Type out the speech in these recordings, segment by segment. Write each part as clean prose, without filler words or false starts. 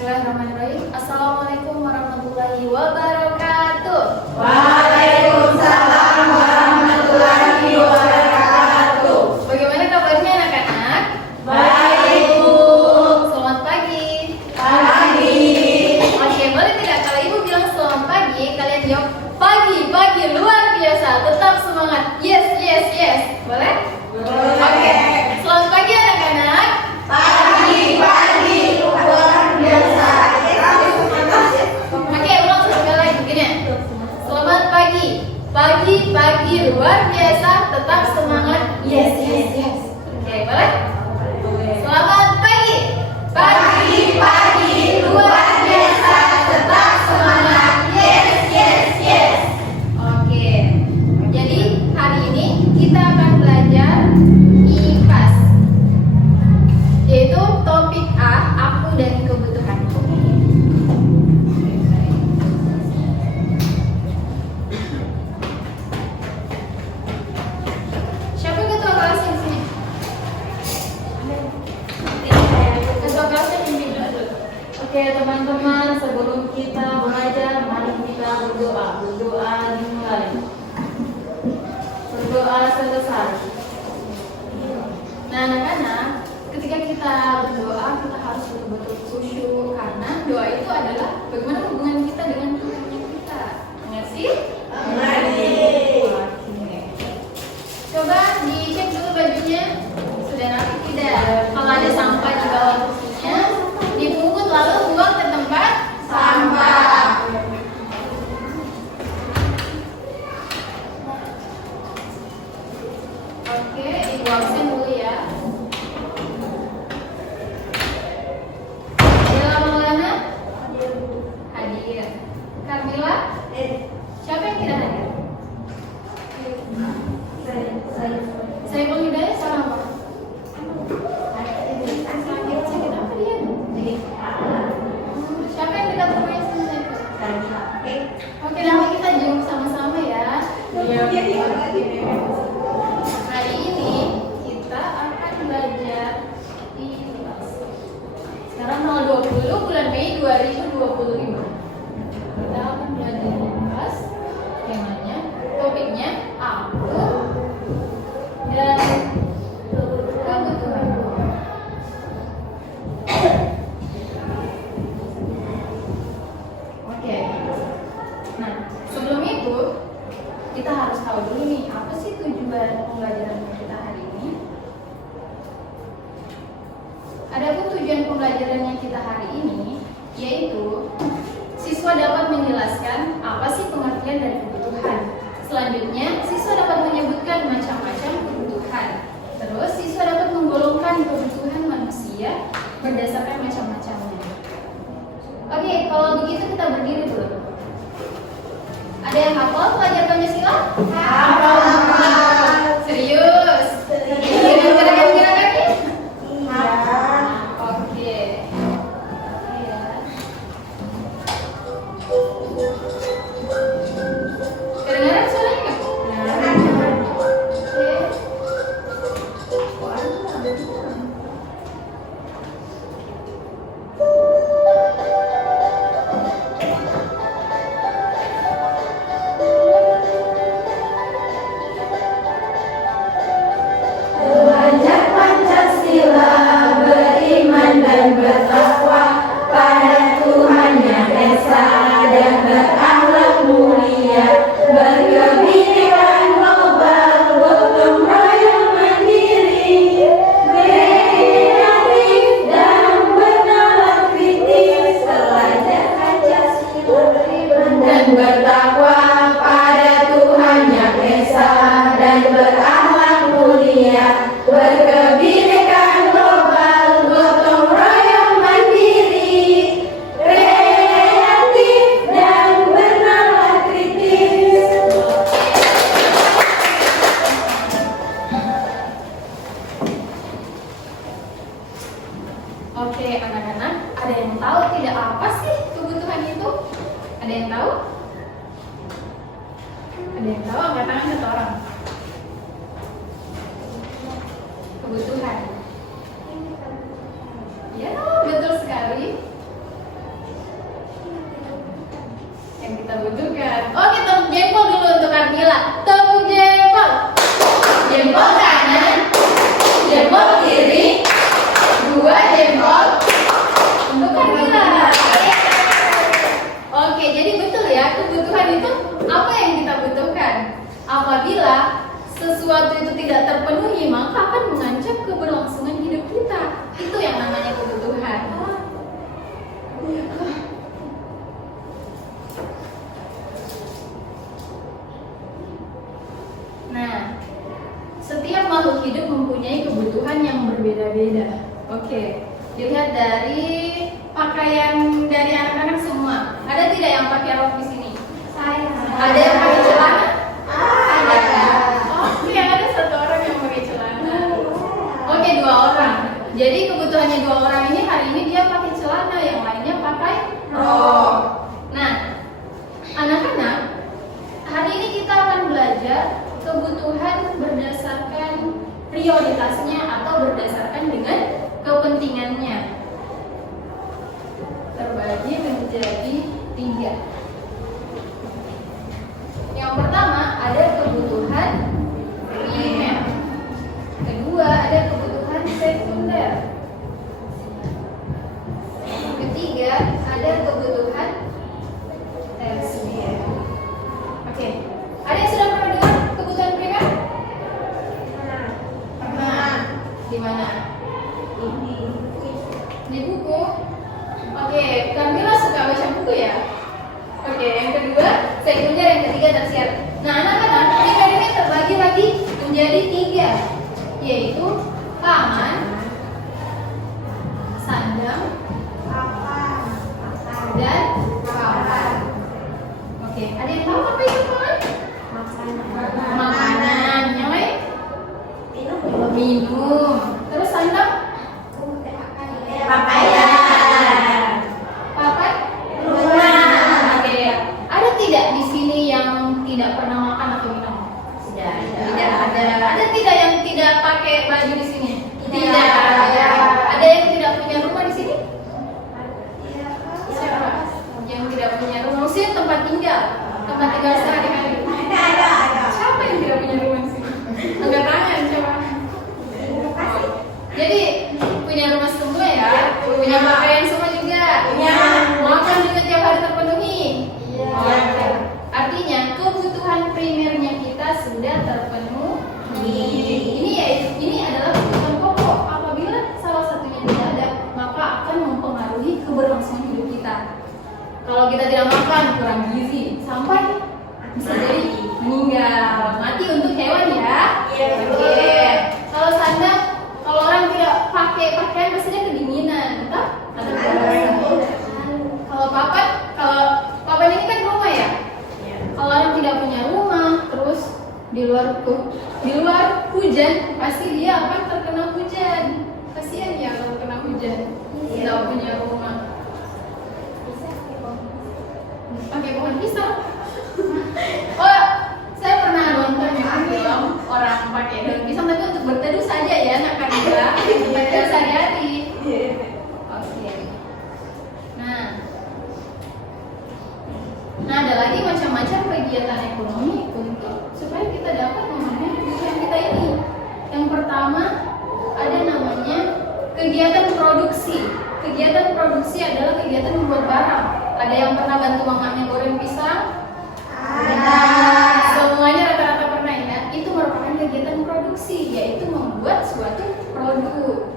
Bismillahirrahmanirrahim. Assalamualaikum warahmatullahi wabarakatuh. Waalaikumsalam warahmatullahi wabarakatuh. Bagaimana kabarnya anak-anak? Baik, Bu. Selamat pagi. Pagi. Oke, boleh tidak kalau Ibu bilang selamat pagi, kalian jawab pagi, pagi luar biasa, tetap semangat. Yes, yes, yes. Boleh? Oke. Selamat pagi anak-anak. Pagi luar biasa. Oke, ulang sekali lagi begini. Selamat pagi. Pagi luar biasa, tetap semangat. Yes, yes, yes. Oke, boleh? Selamat pagi. Pagi luar biasa, tetap semangat. Yes, yes, yes. Oke. Jadi hari ini kita akan belajar IPAS. Yaitu topik A, aku dan kebutuhanku. Siapa ketua kelas yang sini? Ketua kelasnya pimpin dulu. Oke teman-teman, sebelum kita belajar, mari kita berdoa. Berdoa dimulai. Berdoa selesai. Nah anak-anak, ketika kita berdoa, kita harus betul-betul khusyuk karena doa itu adalah bagaimana hubungan kita dengan Tuhan kita. Ingat sih? Mengerti. Oke. Coba dicek dulu bajunya sudah rapi tidak. Kalau ada sampah di bawah kursinya, dipungut lalu buang ke tempat Sampah. Oke, ibu absen dulu ya. Ella Maulana hadir. Carmila, siapa yang tidak hadir? Saya Hidayah sama apa? Sakit apa dia? Siapa yang dekat rumahnya sebenarnya? Oke, nanti kita jenguk sama-sama ya. Hari ini kita akan belajar IPAS. Sekarang tanggal 20 bulan Mei 2025. Kita akan belajar IPAS. Temanya, topiknya aku dan kebutuhan. Oke. Nah, sebelum itu kita harus tahu dulu nih apa sih tujuan pembelajaran kita hari ini. Adapun tujuan pembelajaran yang kita hari ini yaitu siswa dapat menjelaskan apa sih pengertian dari kebutuhan. Selanjutnya, siswa dapat menyebutkan macam-macam kebutuhan. Terus, siswa dapat menggolongkan kebutuhan manusia berdasarkan macam-macamnya. Oke, kalau begitu kita berdiri dulu. Ada yang hafal pelajar Pancasila? Hafal. Serius? Dengan gerakan-gerakannya? Oke. Kedengaran suaranya nggak? Oke. Belajar Pancasila, beriman dan bertakwa pada Tuhan Yang Esa dan berakhlak mulia, berkebinekaan global, gotong royong mandiri, kreatif dan bernalar kritis, belajar Pancasila, beriman dan bertakwa pada Tuhan Yang Esa dan berakhlak mulia, berkebinekaan global, gotong royong mandiri, kreatif dan bernalar kritis. Oke, anak-anak, ada yang tahu tidak apa sih kebutuhan itu? Ada yang tahu? Ada yang tahu? Angkat tangan satu orang. Kebutuhan. Ya, betul sekali. terpenuhi, maka akan mengancam keberlangsungan hidup kita. Itu yang namanya kebutuhan. Nah, setiap makhluk hidup mempunyai kebutuhan yang berbeda-beda. Oke, dilihat dari pakaian dari anak-anak semua. Ada tidak yang pakai rok di sini? Saya. Ada yang pakai celana? Ada. Oke, ada satu orang yang pakai celana. Oke, 2 orang. Jadi kebutuhannya 2 orang ini hari ini dia pakai celana, yang lainnya pakai rok. Nah, anak-anak, hari ini kita akan belajar kebutuhan berdasarkan prioritasnya atau berdasarkan dengan kepentingannya. Terbagi menjadi 3. Yang pertama ada kebutuhan primer. Kedua ada kebutuhan sekunder. Ketiga ada kebutuhan tersier. Oke, ada yang sudah pernah dengar kebutuhan primer? Pernah. Di mana? Di buku. Oke, Kamila suka baca buku ya? Oke, yang kedua sekunder, yang ketiga tersier. Nah, anak-anak, primer ini terbagi lagi menjadi 3, yaitu paman, sandang, dan papan. Oke, ada yang tahu apa itu paman? Makanan. Yang lain? Minum. Terus sandang? Pakaian. Papan? Rumah. Oke. Ada tidak di sini yang tidak pernah makan atau minum? Tidak ada. Ada tidak yang tidak pakai baju di sini? Tidak ada. Ada yang tidak punya rumah di sini? Siapa? Yang tidak punya rumah. Maksudnya tempat tinggal sehari-hari. Ada. Siapa yang tidak punya rumah di sini? Angkat tangan coba. Jadi punya rumah semua ya? Punya pakaian semua juga? Punya. Makan juga tiap hari terpenuhi? Iya. Oke. Artinya kebutuhan primernya kita sudah terpenuhi. Ini adalah kebutuhan pokok. Apabila salah satunya tidak ada, maka akan mempengaruhi keberlangsungan hidup kita. Kalau kita tidak makan, kurang gizi, sampai bisa jadi meninggal. Mati untuk hewan ya. Iya, betul. Oke. Kalau sandang, kalau orang tidak pakai pakaian pastinya kedinginan, entah atau kalau papan ini kan rumah ya. Kalau orang tidak punya rumah, terus di luar hujan, pasti dia akan terkena hujan. Kasihan ya kalau kena hujan, tidak punya rumah. Pakai pohon pisang. Oh, saya pernah nonton ya film orang pakai daun pisang, tapi untuk berteduh saja ya, anak Kamila. Berteduh sehari-hari. Oke. Nah, ada lagi macam-macam kegiatan ekonomi untuk supaya kita dapat memenuhi kebutuhan kita ini. Yang pertama ada namanya kegiatan produksi. Kegiatan produksi adalah kegiatan membuat barang. Ada yang pernah bantu mamanya goreng pisang? Semuanya rata-rata pernah ya. Itu merupakan kegiatan produksi, yaitu membuat suatu produk.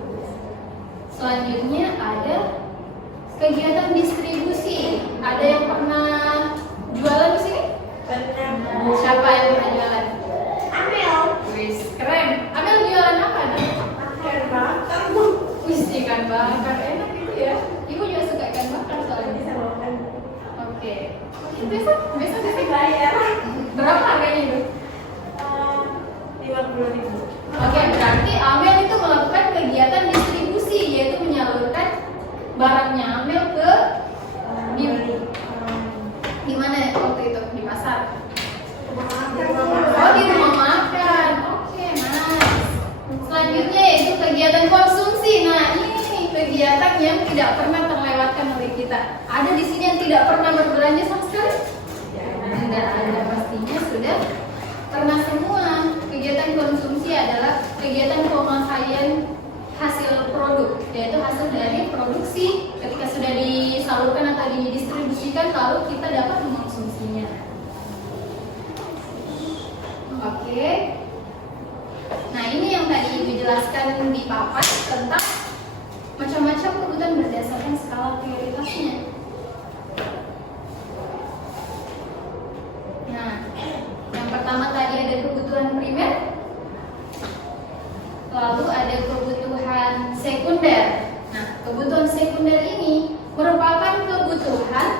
Selanjutnya ada kegiatan distribusi. Ada yang pernah jualan di sini? Siapa yang pernah jualan? Wis, keren. Amel jualan apa nih? Wis, ikan bakar, enak itu ya. Ibu juga suka ikan bakar soalnya. Oke. Besok Bayar. berapa harganya itu? 50.000. Oke, berarti Amel itu melakukan kegiatan distribusi, yaitu menyalurkan barangnya Amel ke di mana waktu itu? Di pasar. Oh, di rumah makan. Oke, nice. Selanjutnya yaitu kegiatan konsumsi. Nah, ini nih kegiatan yang tidak pernah terlewatkan oleh kita. Ada di sini yang tidak pernah berbelanja sama sekali? Tidak ada, pastinya sudah pernah semua. Kegiatan konsumsi adalah kegiatan pemakaian hasil produk, yaitu hasil dari produksi ketika sudah disalurkan atau didistribusikan lalu kita dapat mengkonsumsinya. Oke. Nah, ini menjelaskan di papan tentang macam-macam kebutuhan berdasarkan skala prioritasnya. Nah, yang pertama tadi ada kebutuhan primer, lalu ada kebutuhan sekunder. Nah, kebutuhan sekunder ini merupakan kebutuhan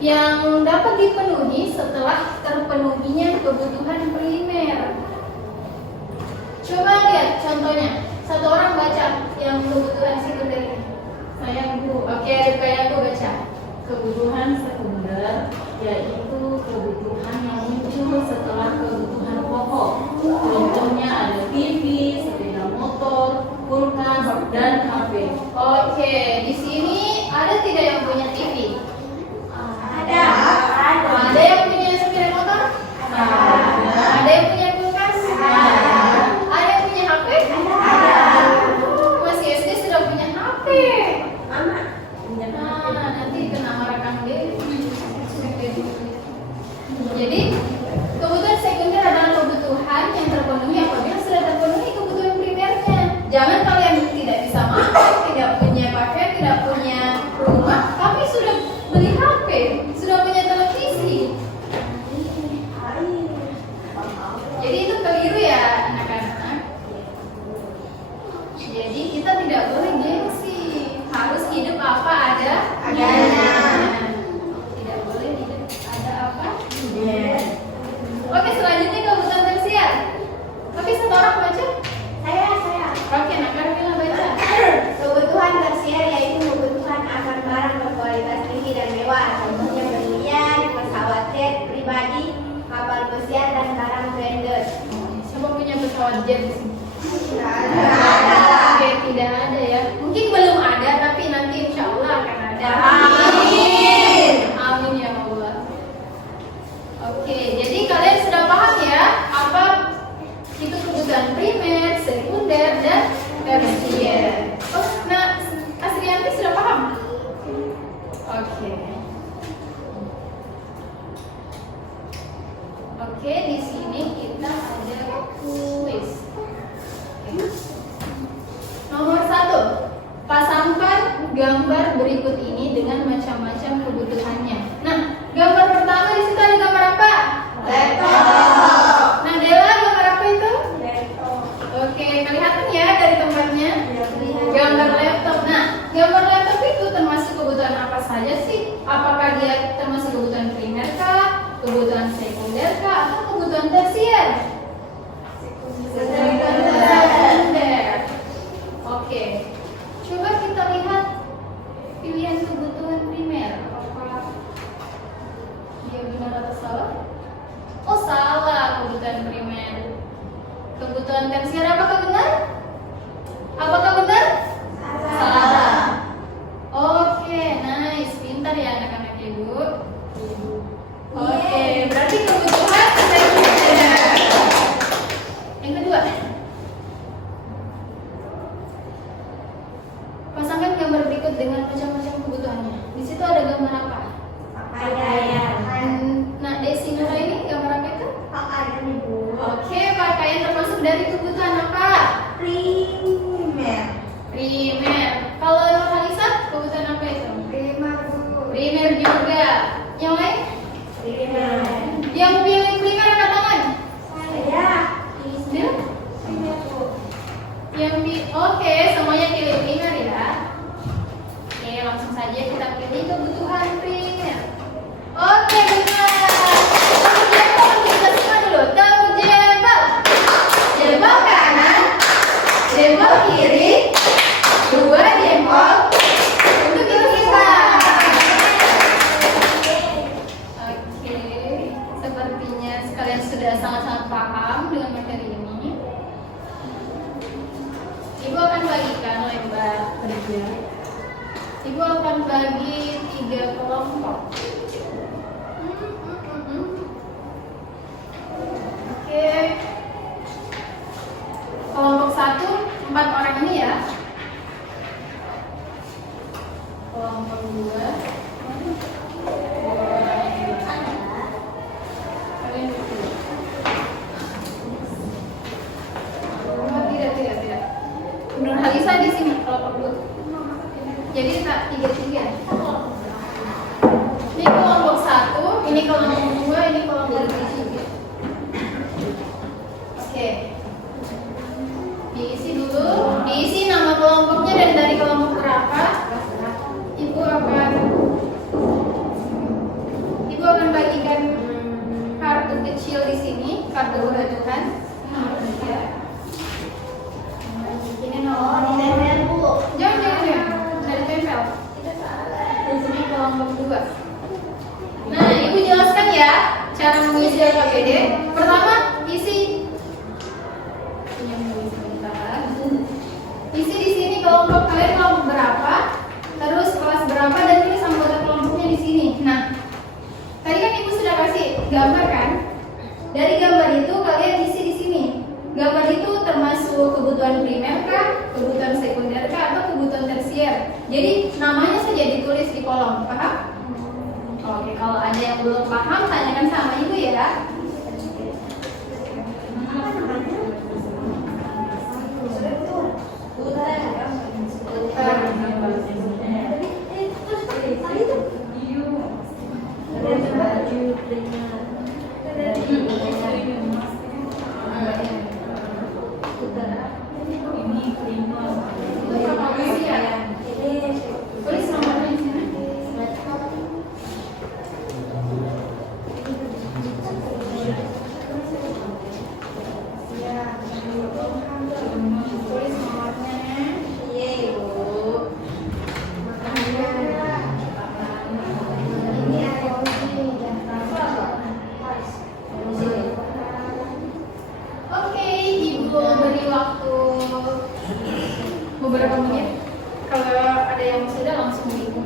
yang dapat dipenuhi setelah terpenuhinya kebutuhan primer. Coba lihat contohnya. Satu orang baca yang kebutuhan sekunder ini. Saya Bu. Oke, kayak aku baca. Kebutuhan sekunder yaitu kebutuhan yang muncul setelah kebutuhan pokok. Contohnya ada TV, sepeda motor, kulkas, dan HP. Oke, di sini ada tidak yang punya TV? Ada. Ada yang punya sepeda motor? Ada yang punya kulkas? Ada yang punya HP? Masih SD sudah punya HP. Mama. Nah, nanti kena marah Kang Dewi. Jadi, kebutuhan sekunder adalah kebutuhan yang terpenuhi apabila sudah terpenuhi kebutuhan primernya. Jangan kalian tidak bisa makan, tidak punya pakaian, tidak punya rumah, tapi sudah beli HP, sudah punya televisi. Jadi itu keliru ya anak-anak. Jadi kita tidak boleh gengsi, harus hidup apa adanya. Tidak boleh hidup ada apa. Oke, selanjutnya kebutuhan tersier. Oke, satu orang baca. Saya. Oke, nah Karmila baca. Kebutuhan tersier yaitu kebutuhan akan barang berkualitas tinggi dan mewah. Contohnya berlian, pesawat jet pribadi, kapal pesiar, dan barang branded. Siapa punya pesawat jet di sini? Tidak ada. Oke, tidak ada ya. Mungkin belum ada, tapi nanti insya Allah akan ada. Amin. Amin ya Allah. Oke, jadi kalian sudah paham ya apa itu kebutuhan primer, sekunder, dan tersier. Oh, nah Asrianti sudah paham? Oke. Oke, di sini kita ada kuis. Nomor 1, pasangkan gambar berikut ini dengan macam-macam kebutuhannya. Nah, gambar pertama di situ ada gambar apa? Laptop. Nah, Dela, gambar apa itu? Laptop. Oke, kelihatan ya dari tempatnya? Gambar laptop. Nah, gambar laptop itu termasuk kebutuhan apa saja sih? Apakah dia termasuk kebutuhan primer kah? Kebutuhan sekunder kah? Atau kebutuhan tersier? Sekunder. Oke. Coba kita lihat pilihan kebutuhan primer. Apakah dia benar atau salah? Oh, salah, kebutuhan primer. Kebutuhan tersier apakah benar? Apakah benar? Salah. Oke, nice. Pintar ya anak-anak Ibu. Oke, berarti kebutuhan sekunder. Yang kedua, pasangkan gambar berikut dengan macam-macam kebutuhannya. Di situ ada gambar apa? Pakaian. Nah, Desi Nura ini gambar apa itu? Pakaian Ibu. Oke, pakaian termasuk dari kebutuhan apa? Primer. Primer. Kalau Nurhalisa, kebutuhan apa itu? Primer Bu. Primer juga. Yang lain? Primer. Yang pilih primer angkat tangan. Saya. Dia? Primer Bu. Oke, semuanya pilih primer ya. Oke, langsung saja kita pilih kebutuhan primer. Oke, benar. Tepuk jempol untuk kita semua dulu. Tepuk jempol. Jempol kanan, jempol kiri, 2 jempol untuk kita. Oke, sepertinya kalian sudah sangat-sangat paham dengan materi ini. Ibu akan bagikan lembar kerja. Ibu akan bagi 3 kelompok. Oke. Kelompok 1, 4 orang ini ya. Kelompok 2, 2 orang ini. Kalian berdua. Oh, tidak. Nurhalisa di sini kelompok 2. Jadi kita 3-3. Ini kelompok 1, ini kelompok 2, ini kelompok 3. Oke. Diisi dulu, diisi nama kelompoknya dan dari kelompok berapa. Ibu akan bagikan kartu kecil di sini, kartu kebutuhan. Nomor 3. Ini nomor ditempel Bu. Jangan. Dari tempel. Di sini kelompok 2. Nah, Ibu jelaskan ya cara mengisi LKPD. Pertama, isi di sini kelompok kalian kelompok berapa, terus kelas berapa dan tulis anggota kelompoknya di sini. Nah, tadi kan Ibu sudah kasih gambar kan? Dari gambar itu kalian isi di sini. Gambar itu termasuk kebutuhan primer kah, kebutuhan sekunder kah, atau kebutuhan tersier. Jadi namanya saja ditulis di kolom, paham? Oke, kalau ada yang belum paham tanyakan sama Ibu ya. Tulis nomornya di sini. Tulis nomornya. Iya Ibu. Ini ada di sini. Oke, Ibu beri waktu beberapa menit. Kalau ada yang sudah langsung Ibu.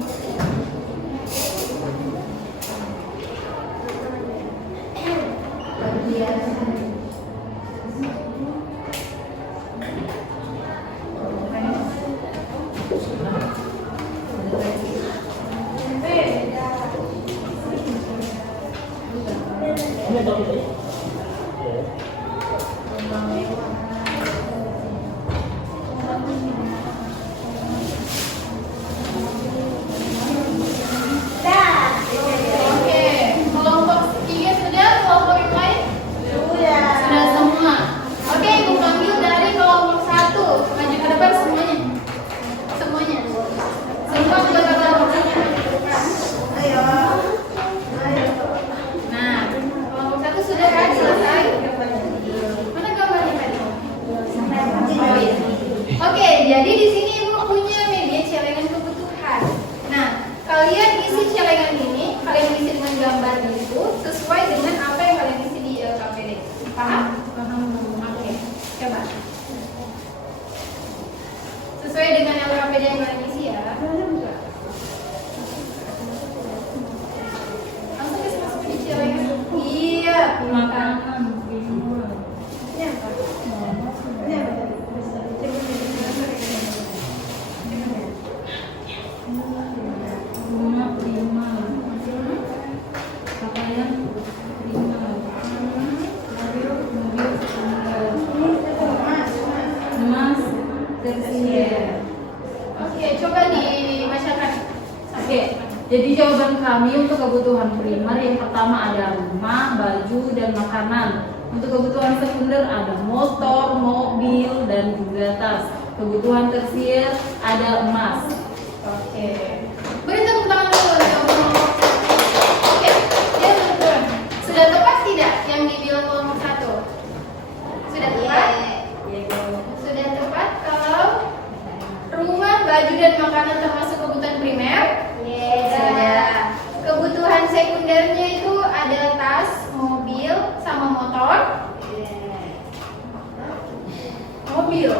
Oke, kelompok 3 sudah, kelompok yang lain? Sudah semua. Oke, Ibu panggil dari kelompok 1. Maju ke depan semuanya. Semuanya. Semua anggota kelompoknya. Ayo. Nah, kelompok 1 sudah kan selesai? Mana gambarnya tadi? Oh iya. Oke, jadi di sini Ibu punya media celengan kebutuhan. Nah, kalian isi celengan ini, kalian isi dengan gambar itu sesuai dengan apa yang kalian isi di LKPD. Paham? Paham. Oke, coba. Sesuai dengan LKPD yang kalian isi ya. Langsung masuk di celengan. Iya, makanan. Ini apa? Ini apa? Rumah prima, pakaian prima, mobil standar, emas tersier. Oke, coba dibacakan. Oke, jadi jawaban kami untuk kebutuhan primer yang pertama ada rumah, baju, dan makanan. Untuk kebutuhan sekunder ada motor, mobil, dan juga tas. Kebutuhan tersier ada emas. Oke. Beri tepuk tangan dulu untuk kelompok. Oke, ya betul. Sudah tepat tidak yang dibilang kelompok 1? Sudah tepat? Sudah tepat kalau rumah, baju, dan makanan termasuk kebutuhan primer? Sudah. Kebutuhan sekundernya itu ada tas, mobil, sama motor. Mobil.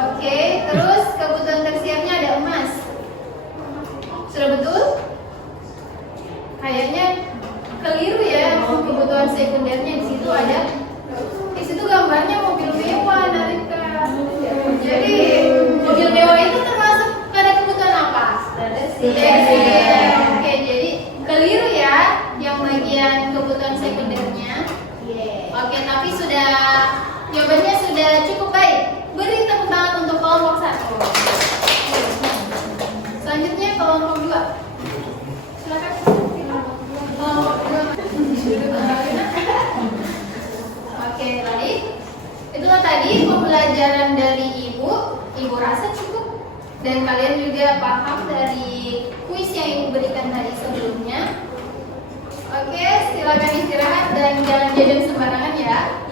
Oke, terus kebutuhan tersiernya ada emas. Sudah betul? Kayaknya keliru ya, kebutuhan sekundernya di situ ada. Di situ gambarnya mobil mewah, Narika. Jadi mobil mewah itu termasuk pada kebutuhan apa? Tersier. Oke, jadi keliru ya yang bagian kebutuhan sekundernya. Oke, tapi sudah Jawabannya sudah cukup baik. Beri tepuk tangan untuk kelompok 1. Selanjutnya kelompok 2. Silakan. Kelompok 2. Oke, baik. Itulah tadi pembelajaran dari Ibu. Ibu rasa cukup. Dan kalian juga paham dari kuis yang Ibu berikan tadi sebelumnya. Oke, silakan istirahat dan jangan jajan sembarangan ya.